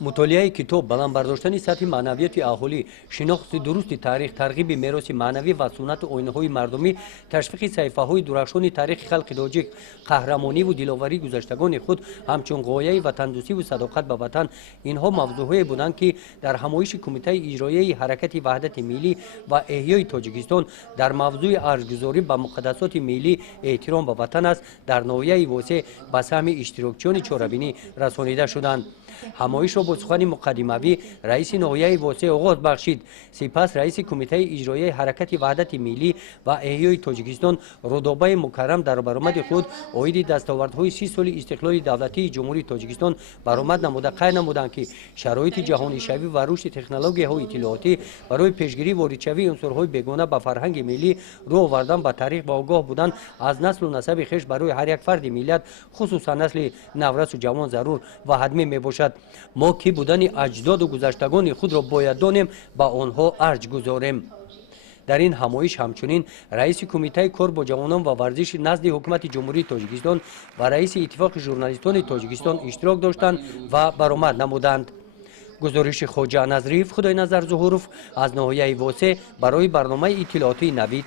مطالعه کتاب بلند برداشتن سطح معنویات اهالی، شناخت درست تاریخ، ترغیب میراث معنوی و سنت و آیین‌های مردمی، تشویق صحیفه‌های درخشان تاریخ خلق تاجیک، قهرمانی و دلاوری گذشتگان خود همچون غایه وطن‌دوستی و صداقت به وطن، اینها موضوعهایی بودند که در همایش کمیته اجرایی حرکت وحدت ملی و احیای تاجیکستان در موضوع ارزگذاری به مقدسات ملی احترام به وطن است در ناحیه واسع به سهم اشتراکچیان چهاربینی رسانیده شدند. همایش را با سخن مقدموی رئیس ناحیه واسع آغاز بخشید. سپس رئیس کمیته اجرایی حرکت وحدت ملی و احیای تاجیکستان رودابه مکرم در برآمد خود عاید دستاوردهای 30 سال استقلال دولتی جمهوری تاجیکستان برآمد نموده قید نمودند که شرایط جهانی شوی و رشد تکنولوژی‌های اطلاعاتی برای پیشگیری واردشوی عنصرهای بیگانه به فرهنگ ملی رو آوردن به تاریخ و آگاه بودن از نسل و نسب خویش برای هر یک فرد ملت خصوصا نسل نورس و جوان ضرور و حتمی میباشد. ما که بودن اجداد و گذشتگان خود را باید دانیم به آنها ارج گذاریم. در این همایش همچنین رئیس کمیته کار با جوانان و ورزش نزد حکومت جمهوری تاجیکستان و رئیس اتفاق ژورنالیستان تاجیکستان اشتراک داشتند و برآمد نمودند. گزارش خواجه نظریف خدای نظر ظهوروف از ناحیه واسع برای برنامه اطلاعاتی نوید.